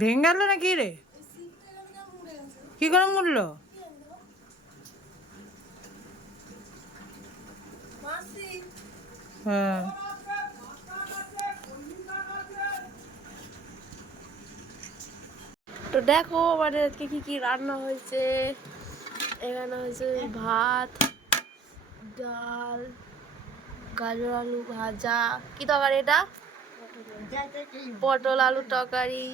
ভেঙে গেল না কি রে? কি করে মুড়লো? হ্যাঁ। তো দেখো আমাদের আজকে কি কি রান্না হয়েছে। এখানে হয়েছে ভাত, ডাল, গাজর আলু ভাজা, কি তরকারি এটা? পটল আলু তরকারি,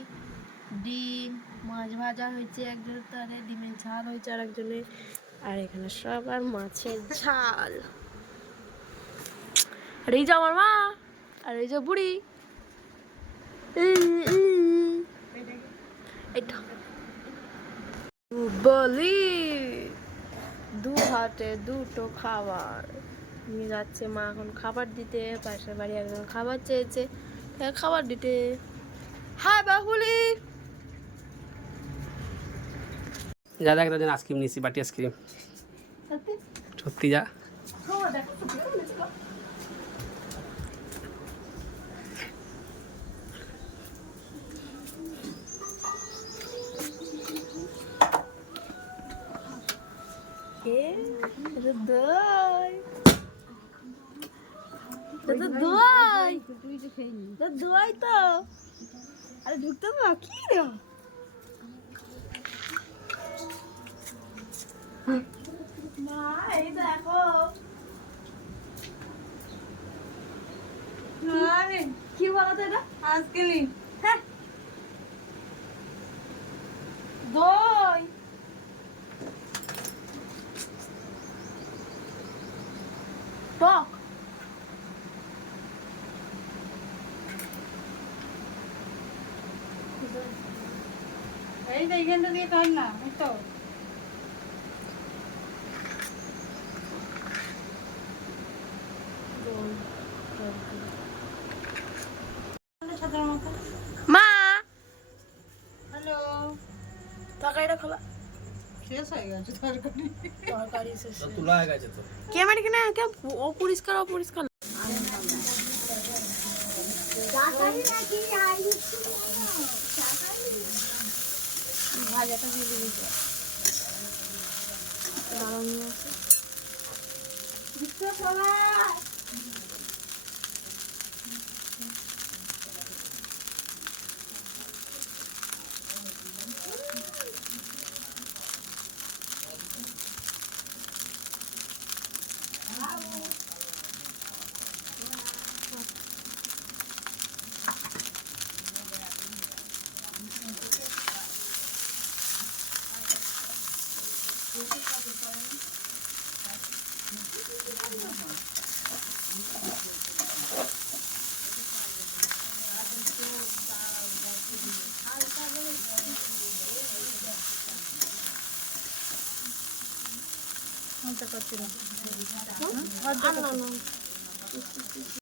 ডিম, মাছ ভাজা হয়েছে একজনের, তারে ডিমের ঝাল হয়েছে আর একজনের, আর এখানে সবার মাছের ঝাল। আর এই যে আমার মা, আর এই যে বুড়ি। এটা বলি দু হাতে দুটো খাবার নিয়ে যাচ্ছে মা এখন খাবার দিতে। পাশের বাড়ি একজন খাবার চেয়েছে, খাবার দিতে। হাই বাহুলি। যা দেখ যেন আইসক্রিম নিয়েছি, বাটি আইসক্রিম। সত্যি যা। দোয়াই তো আরে ঢুকতে না কি রে মা, এই দেখো। আরে কি বলো তো এটা? আইসক্রিম। হ্যাঁ, দই। টক। এই তো এইখানটা দিয়ে খান না, এই তো। মা, হ্যালো। তরকারিটা খোলা। শেষ হয়ে গেছে তরকারি। তরকারি শেষ। তুলা হয়ে গেছে তো। ক্যামেরা কেন কেউ অপরিষ্কার অপরিষ্কার ভাজাটা দিয়ে দিয়েছে। মজা করছিল। না